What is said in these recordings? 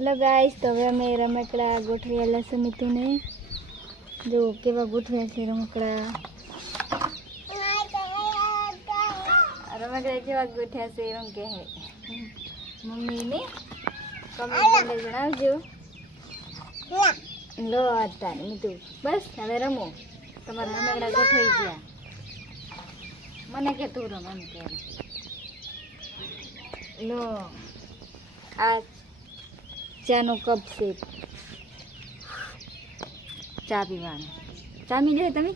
Hello guys, तो હવે અમે રમકડા ગોઠવેલા છે મિતુને. જો કેવા ગોઠવ્યા છે રમકડા. રમકડા કેવા ગોઠવ્યા છે એમ કહે મમ્મીને કમેન્ટમાં જણાવજો. લો હતા મિતુ, બસ હવે રમો. તમારા રમકડા ગોઠવાઈ ગયા. મને કે તું રમ એમ કે. લો આ ચાનો કપ છે, ચા પીવાનો. ચા પી લે તમે?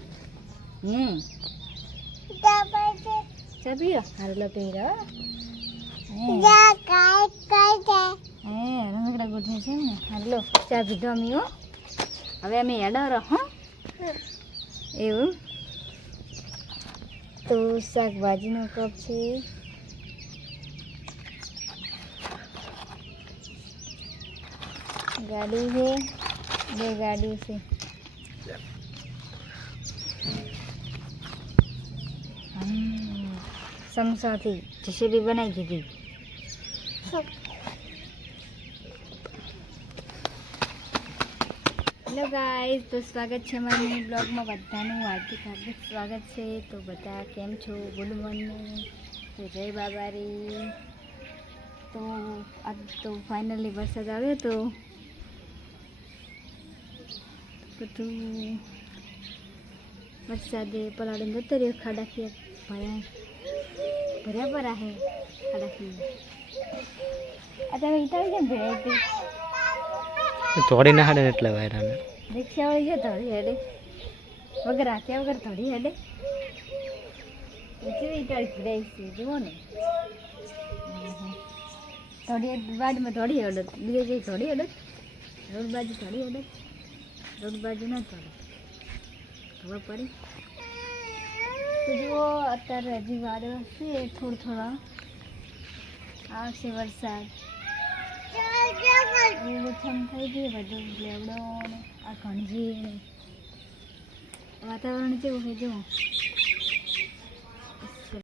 ચા પીરો? હારું લો પીરો. રમકડા ગોઠવે છે ને. હારું લો ચા પીધો અમે. હો હવે અમે હેડો હો. એવું તો શાકભાજીનો કપ છે. ગાડી છે, બે ગાડી છે. સમસાથી જસીબી બનાવી દીધી. હેલો ગાઈસ, તો સ્વાગત છે મારી બ્લોગમાં. બધાનું હાર્દિક હાર્દિક સ્વાગત છે. તો બધા કેમ છો? Good morning. તો જય બાબારી. તો આજ તો ફાઇનલી વરસાદ આવ્યો તો બધું વરસાદે પલાળીને જતો રહ્યો. ખાડાખી ભર્યા ભરા હે ખાડાખી. અત્યારે ઈટાળી કેમ ભરાઈ હતી? થોડી ના હાડે એટલે વાયરાને રિક્ષાવાળી છે થોડી હેડે વગર રાખ્યા વગર થોડી હેડે. કેવી ઈટાળી ભરાઈ છે જુઓ ને. થોડી બાજુમાં થોડી હડત, બીજે જઈ થોડી હડત. રોડ બાજુ થોડી હડત, રોડ બાજુ ના થોડી ખબર પડી. તો જુઓ અત્યારે હજી વાદળ છે થોડું થોડા આવશે વરસાદ. લીલુંછમ થઈ ગયું બધું. લેવડો ને આ ઘણજી વાતાવરણ કેવું છે જુઓ.